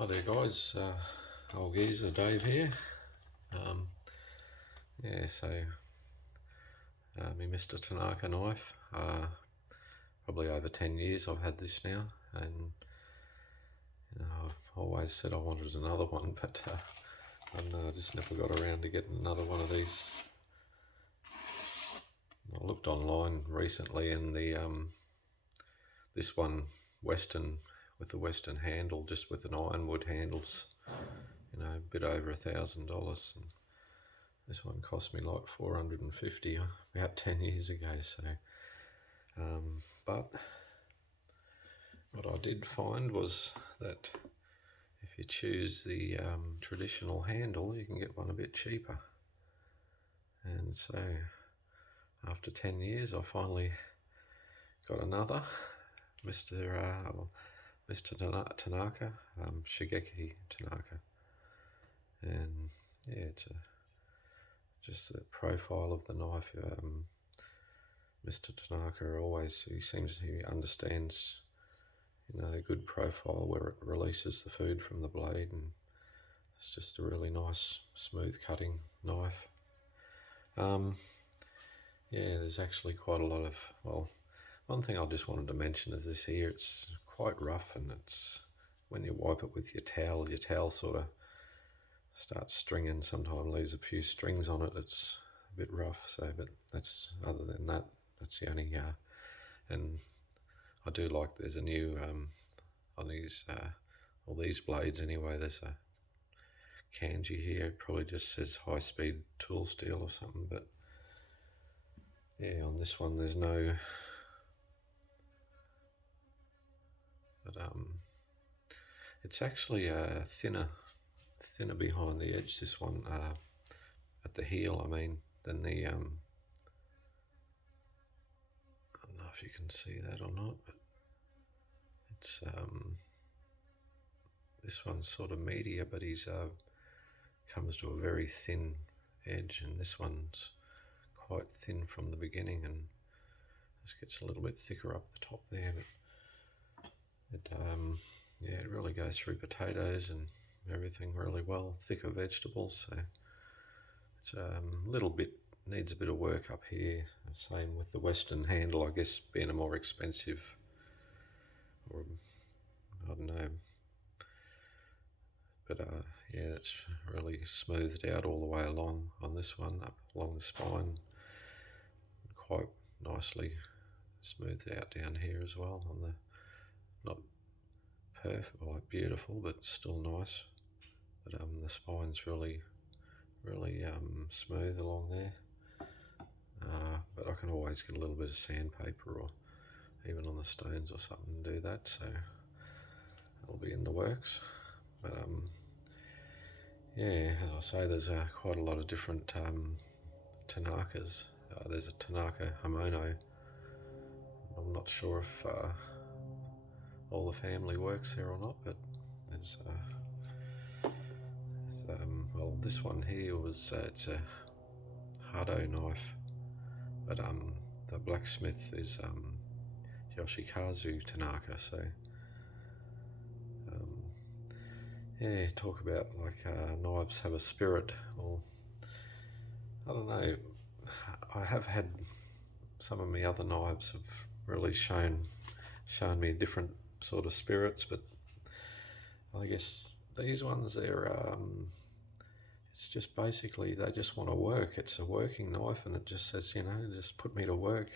Hi there guys, old geezer Dave here. Um, my Mr. Tanaka knife, probably over 10 years I've had this now, and I've always said I wanted another one, but I just never got around to getting another one of these. I looked online recently, and this one, Western, with the Western handle, just with an ironwood handles, a bit over $1,000. This one cost me like 450 about 10 years ago. But what I did find was that if you choose the traditional handle, you can get one a bit cheaper. And so after 10 years, I finally got another, Mr. Tanaka, Shigeki Tanaka. And yeah, it's just the profile of the knife. Mr. Tanaka he understands, the good profile where it releases the food from the blade, and it's just a really nice, smooth cutting knife. There's actually quite a lot of, one thing I just wanted to mention is this here. It's quite rough, and it's, when you wipe it with your towel sort of starts stringing, sometimes leaves a few strings on it. It's a bit rough, but that's, other than that, that's the only, and I do like there's a new, on these, all these blades anyway, there's a kanji here. It probably just says high speed tool steel or something, but yeah, on this one there's no, but it's actually thinner behind the edge, this one, at the heel, than the, I don't know if you can see that or not, but it's, this one's sort of meatier, but he's comes to a very thin edge, and this one's quite thin from the beginning, and this gets a little bit thicker up the top there, but it really goes through potatoes and everything really well, thicker vegetables, so it's a little bit, needs a bit of work up here. Same with the Western handle, I guess, being a more expensive, or I don't know, but it's really smoothed out all the way along on this one, up along the spine, quite nicely smoothed out down here as well, on the, not perfect, like beautiful, but still nice, but the spine's really smooth along there, but I can always get a little bit of sandpaper, or even on the stones or something, and do that, so that'll be in the works. But as I say, there's quite a lot of different Tanakas. There's a Tanaka Hamono. I'm not sure if all the family works there or not, but there's this one here was, it's a Hado knife, but the blacksmith is Yoshikazu Tanaka, so talk about like knives have a spirit. Well, I don't know, I have had, some of my other knives have really shown me different sort of spirits, but I guess these ones, it's just basically, they just want to work. It's a working knife, and it just says, just put me to work.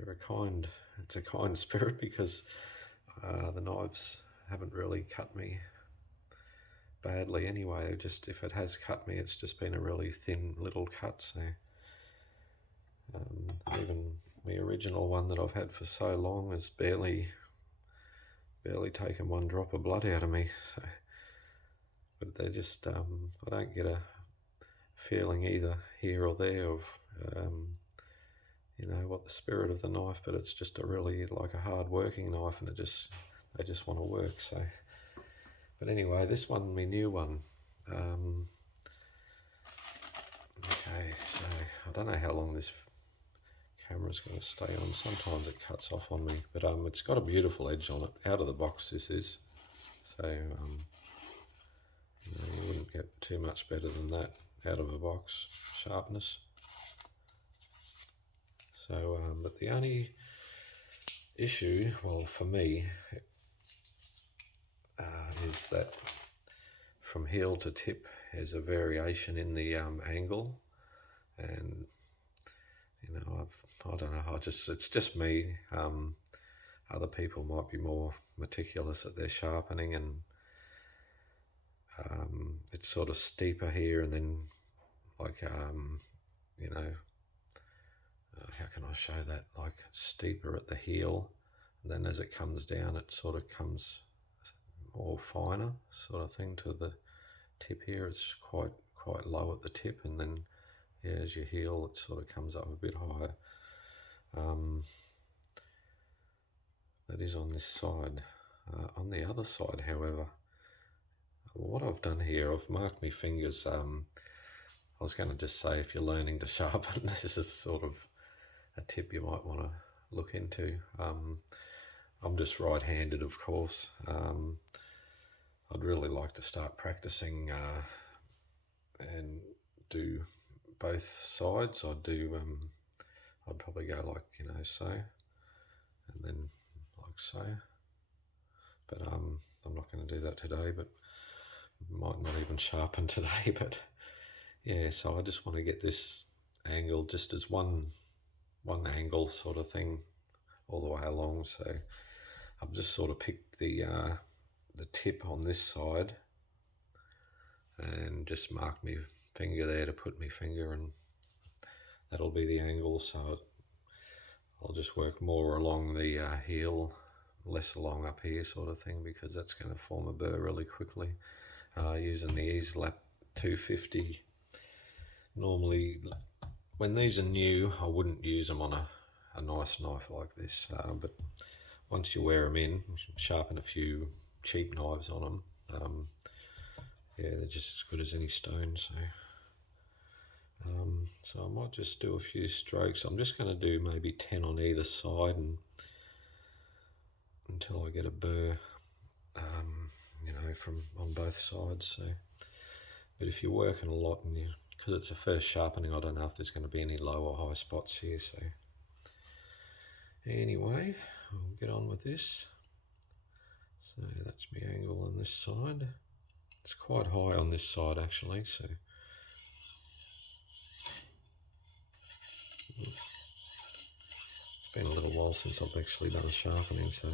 It's a kind spirit, because the knives haven't really cut me badly anyway. Just, if it has cut me, it's just been a really thin little cut. So even the original one that I've had for so long has barely taken one drop of blood out of me. So, but they just, I don't get a feeling either here or there of what the spirit of the knife, but it's just a really, like, a hard working knife, and they just want to work. So, but anyway, this one, my new one, okay, so I don't know how long this camera's going to stay on. Sometimes it cuts off on me, but it's got a beautiful edge on it. Out of the box this is, so you wouldn't get too much better than that out of a box sharpness. So, but the only issue, well, for me, is that from heel to tip there's a variation in the angle, and I don't know, it's just me. Other people might be more meticulous at their sharpening, and it's sort of steeper here, and then like how can I show that? Like steeper at the heel, and then as it comes down, it sort of comes more finer, sort of thing, to the tip here. It's quite low at the tip, and then as you heel, it sort of comes up a bit higher. That is on this side. On the other side, however, what I've done here, I've marked my fingers. I was going to just say, if you're learning to sharpen, this is sort of a tip you might want to look into. I'm just right-handed, of course. I'd really like to start practicing and do both sides. I'd probably go like, so, and then like so. But I'm not going to do that today, but might not even sharpen today. But yeah, so I just want to get this angle just as one angle sort of thing all the way along. So I've just sort of picked the tip on this side and just marked my finger there to put my finger, and that'll be the angle. So I'll just work more along the heel, less along up here sort of thing, because that's going to form a burr really quickly. Using the Easy Lap 250. Normally, when these are new, I wouldn't use them on a nice knife like this, but once you wear them in, sharpen a few cheap knives on them, yeah, they're just as good as any stone. So I might just do a few strokes. I'm just going to do maybe 10 on either side, and until I get a burr, from on both sides. So, but if you're working a lot, and because it's a first sharpening, I don't know if there's going to be any low or high spots here. So anyway, I'll get on with this. So that's my angle on this side. It's quite high on this side actually, so it's been a little while since I've actually done sharpening, so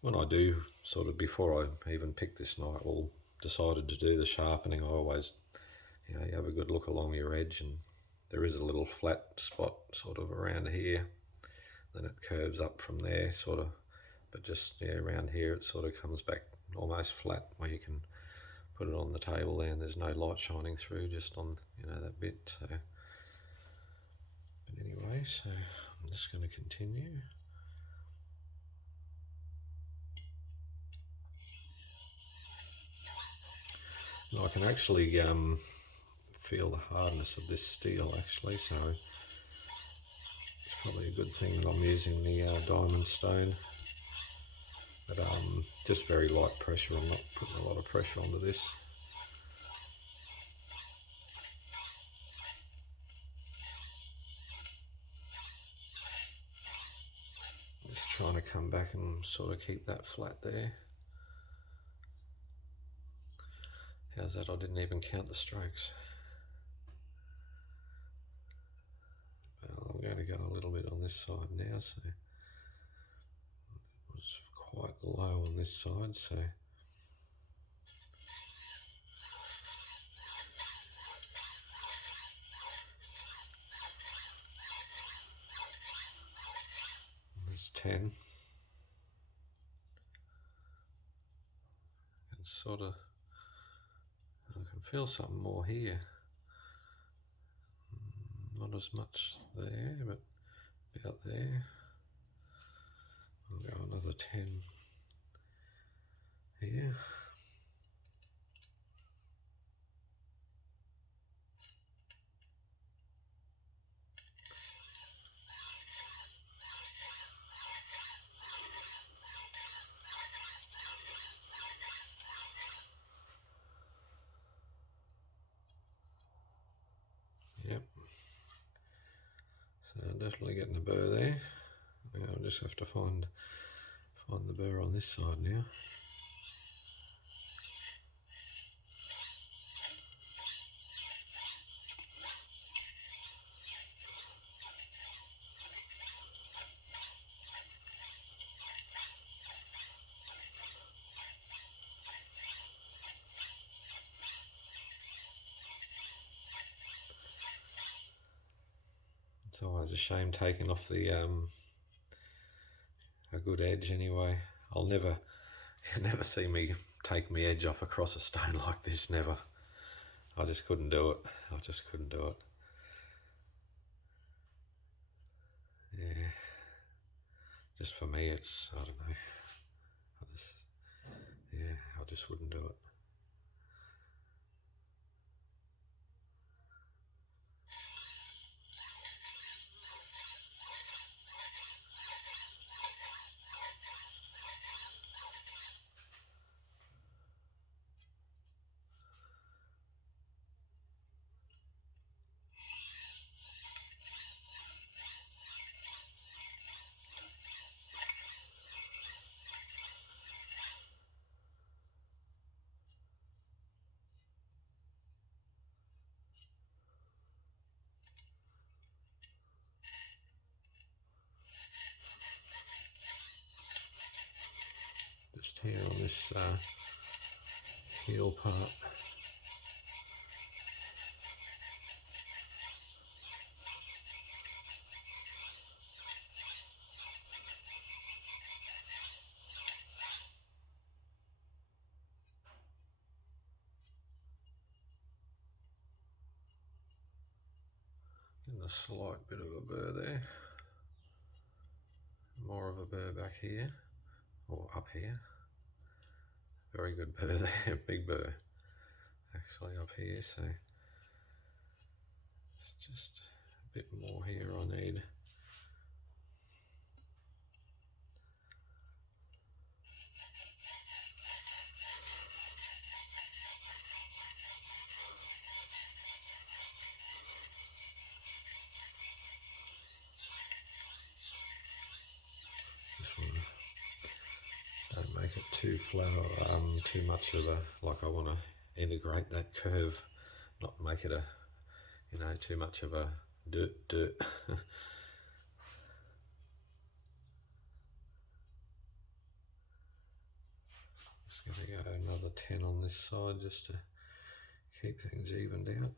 when I do, sort of before I even picked this knife or decided to do the sharpening, I always, you have a good look along your edge, and there is a little flat spot sort of around here, then it curves up from there sort of, but just around here it sort of comes back almost flat, where you can put it on the table there and there's no light shining through, just on that bit. So, but anyway, so I'm just going to continue. And I can actually feel the hardness of this steel actually, so it's probably a good thing that I'm using the diamond stone. But just very light pressure. I'm not putting a lot of pressure onto this. Just trying to come back and sort of keep that flat there. How's that? I didn't even count the strokes. Well, I'm going to go a little bit on this side now, so it was quite low on this side, so there's 10. And sort of, I can feel something more here. Not as much there, but about there. I'll go another 10 here. So I'm definitely getting a burr there. Now I'll just have to find the burr on this side now. It's always a shame taking off the a good edge anyway. You'll never see me take my edge off across a stone like this, never. I just couldn't do it. I just couldn't do it. Yeah. Just for me, it's, I don't know. I just wouldn't do it. Just here on this heel part. Getting a slight bit of a burr there. More of a burr back here, or up here. Very good burr there, big burr actually up here, so it's just a bit more here I need. Just want to don't make it too too much of a, like I want to integrate that curve, not make it a, you know, too much of a dirt. Just going to go another 10 on this side just to keep things evened out.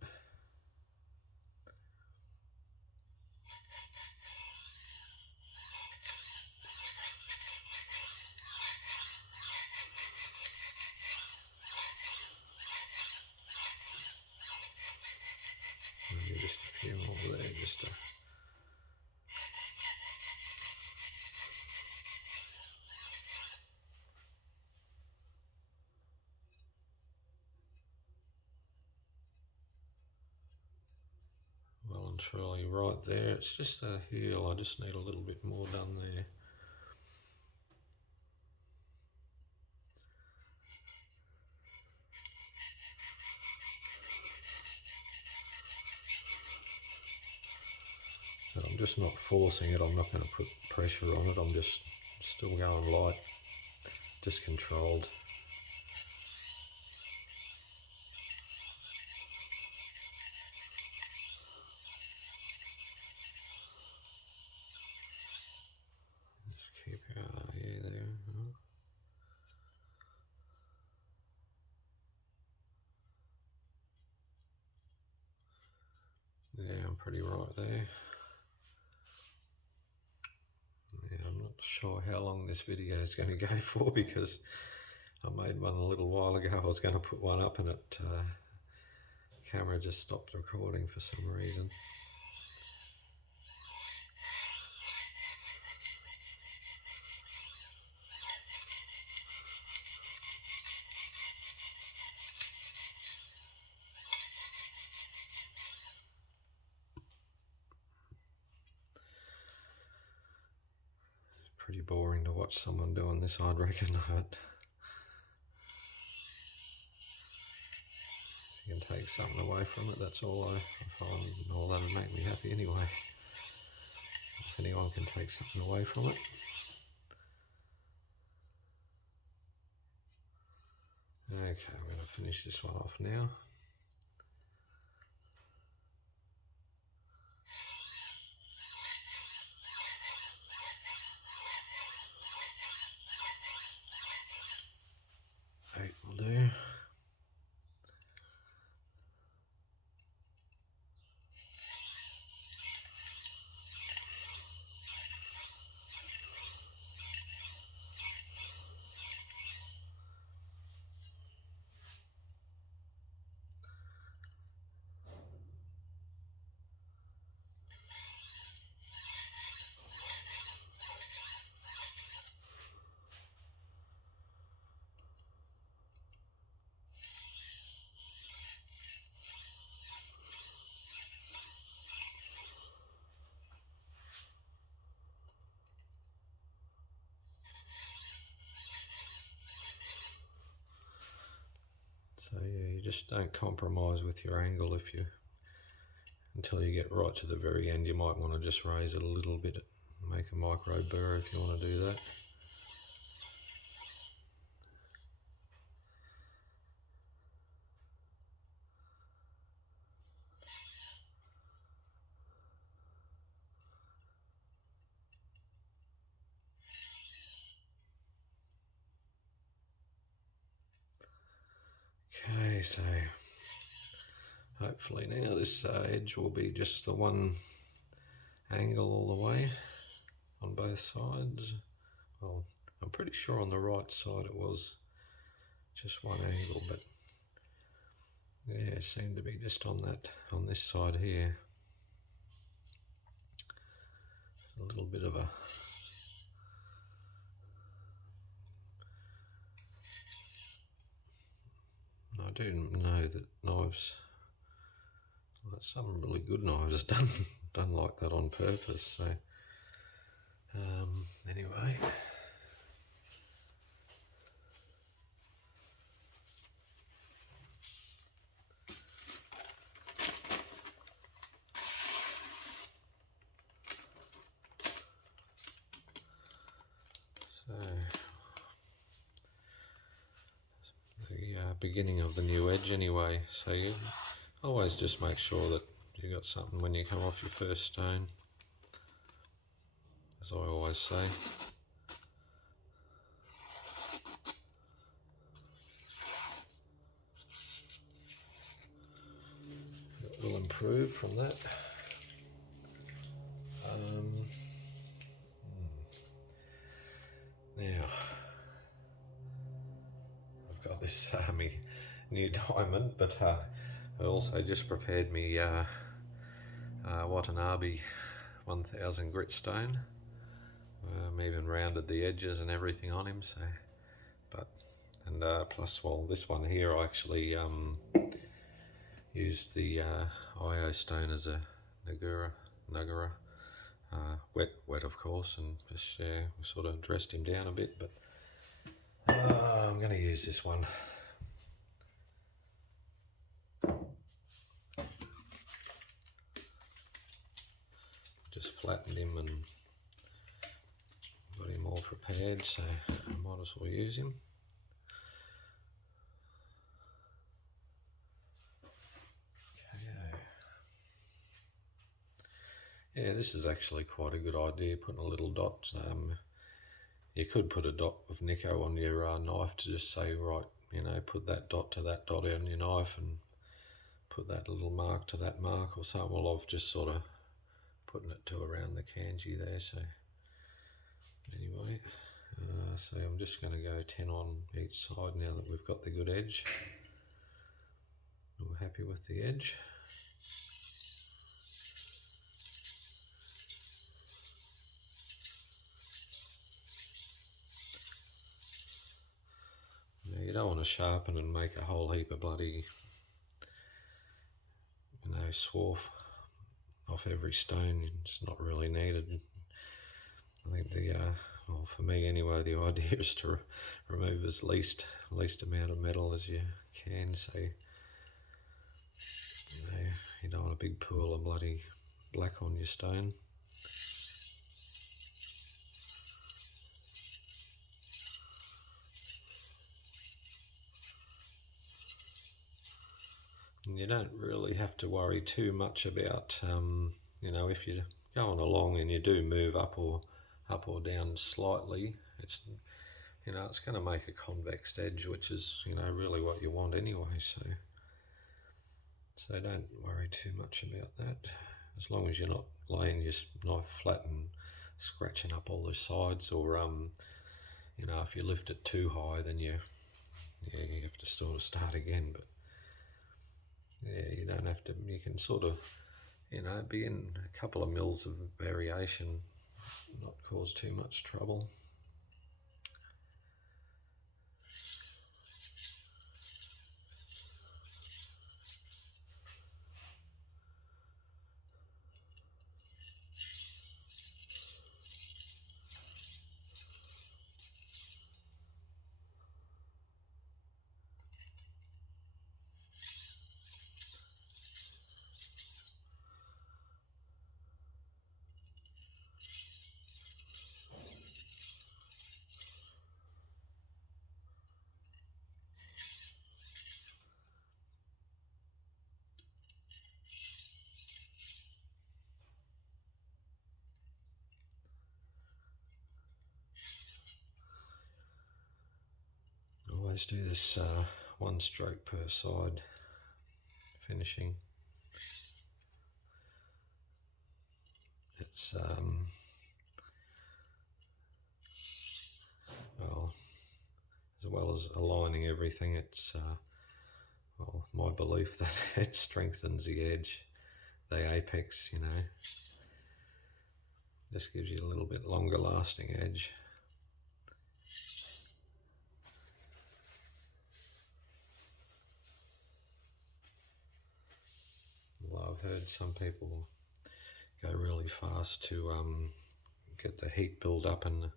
Maybe just a few more there, just to well and truly right there. It's just a heel, I just need a little bit more done there. So I'm just not forcing it, I'm not going to put pressure on it, I'm just still going light, just controlled. Just keep your yeah there. Yeah, I'm pretty right there. Yeah, I'm not sure how long this video is going to go for because I made one a little while ago. I was going to put one up and it camera just stopped recording for some reason. Pretty boring to watch someone doing this, I'd reckon, but if you can take something away from it, that's all I find, all that'll make me happy anyway. if anyone can take something away from it. Okay, I'm going to finish this one off now. Eight will do. So yeah, you just don't compromise with your angle until you get right to the very end. You might want to just raise it a little bit, make a micro burr if you want to do that. Okay, so hopefully now this edge will be just the one angle all the way on both sides. Well, I'm pretty sure on the right side it was just one angle, but yeah, it seemed to be just on this side here. It's a little bit of a I do know that knives, like some really good knives, done like that on purpose. So anyway, so the beginning of the new edge anyway. So you always just make sure that you got something when you come off your first stone, as I always say. It will improve from that. Now I've got this me new diamond, but I also just prepared me Watanabe 1000 grit stone. Even rounded the edges and everything on him. So, plus, well, this one here I actually used the IO stone as a Nagara, wet of course, and just sort of dressed him down a bit. But I'm going to use this one. Just flattened him and got him all prepared, so I might as well use him. Yeah, this is actually quite a good idea, putting a little dot. You could put a dot of Nico on your knife to just say, right, put that dot to that dot on your knife and put that little mark to that mark or something. Well, I've just sort of putting it to around the kanji there. So anyway, so I'm just going to go 10 on each side now that we've got the good edge. We're happy with the edge. Now you don't want to sharpen and make a whole heap of bloody, swarf off every stone. It's not really needed. I think well, for me anyway, the idea is to remove as least amount of metal as you can. So you don't want a big pool of bloody black on your stone. And you don't really have to worry too much about, if you're going along and you do move up or down slightly, it's going to make a convex edge, which is, really what you want anyway. So don't worry too much about that. As long as you're not laying your knife flat and scratching up all the sides, or if you lift it too high, then you have to sort of start again. But yeah, you don't have to. You can sort of, be in a couple of mils of variation, not cause too much trouble. Always do this one stroke per side finishing. It's as well as aligning everything, it's my belief that it strengthens the edge, the apex, just gives you a little bit longer lasting edge. Well, I've heard some people go really fast to get the heat build up, and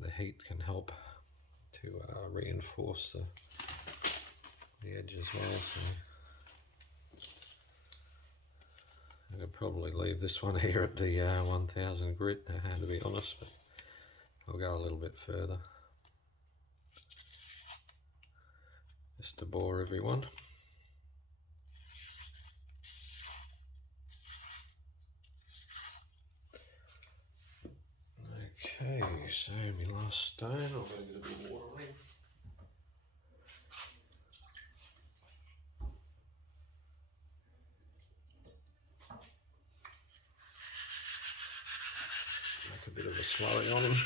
the heat can help to reinforce the edge as well. So I could probably leave this one here at the 1000 grit, to be honest, but I'll go a little bit further just to bore everyone. Okay, so my last stone, I'm going to get a bit of water on it. Make a bit of a slurry on him.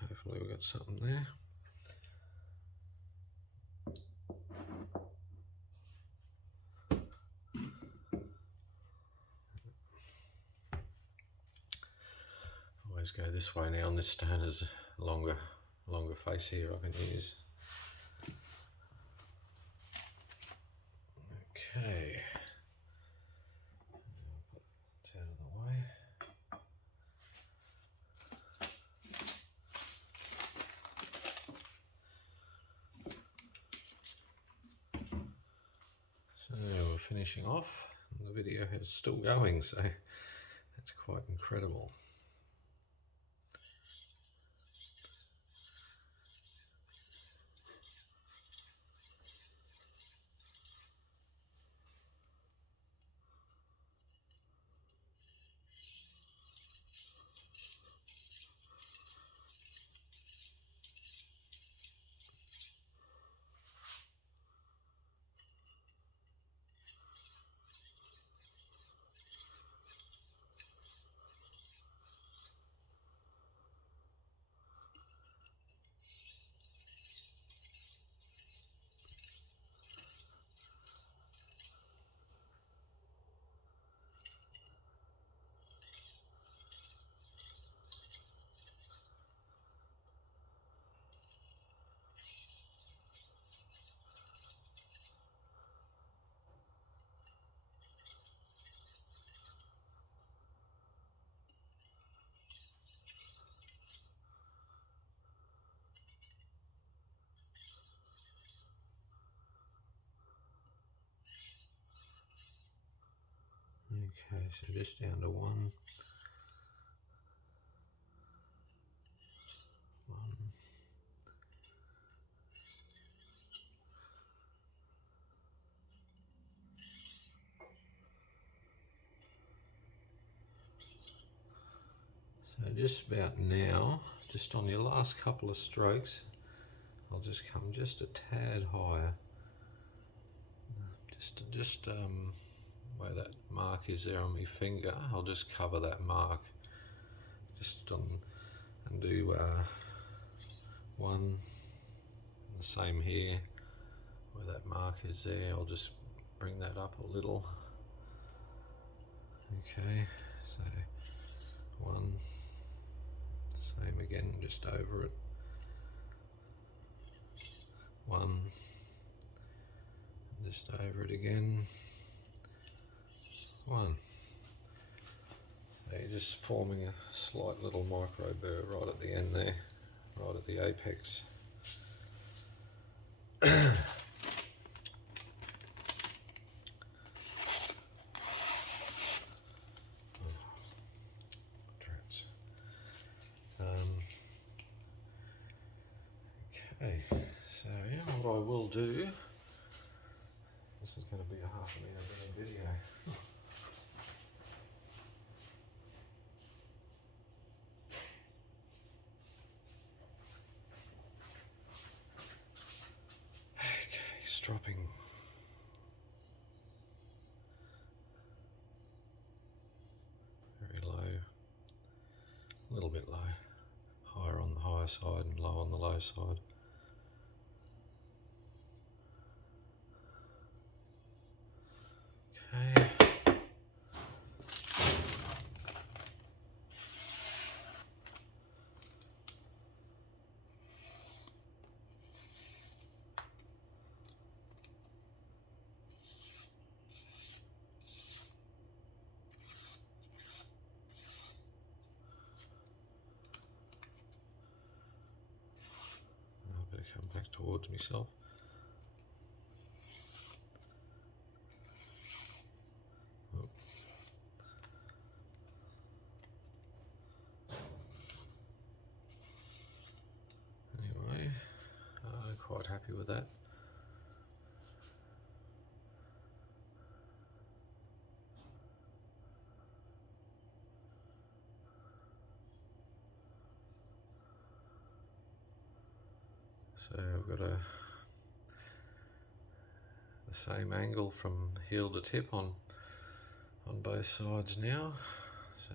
Hopefully we've got something there. Always go this way now, and this stone is a longer face here I can use. Okay. Put that out of the way. So we're finishing off, and the video is still going, so that's quite incredible. Okay, so just down to one. So just about now, just on your last couple of strokes, I'll just come just a tad higher. Just where that mark is there on my finger, I'll just cover that mark. Just on and do one. The same here, where that mark is there, I'll just bring that up a little. Okay, so one. Same again, just over it. One. Just over it again. One. So you're just forming a slight little micro burr right at the end there, right at the apex. Okay, so yeah, what I will do, this is going to be a half an hour video. Okay, stropping. Very low, a little bit low, higher on the higher side and low on the low side. Okay. I better come back towards myself. Anyway, quite happy with that. So I've got the same angle from heel to tip on both sides now. So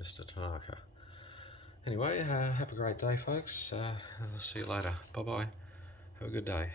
Mr. Tanaka. Anyway, have a great day, folks. I'll see you later. Bye-bye. Have a good day.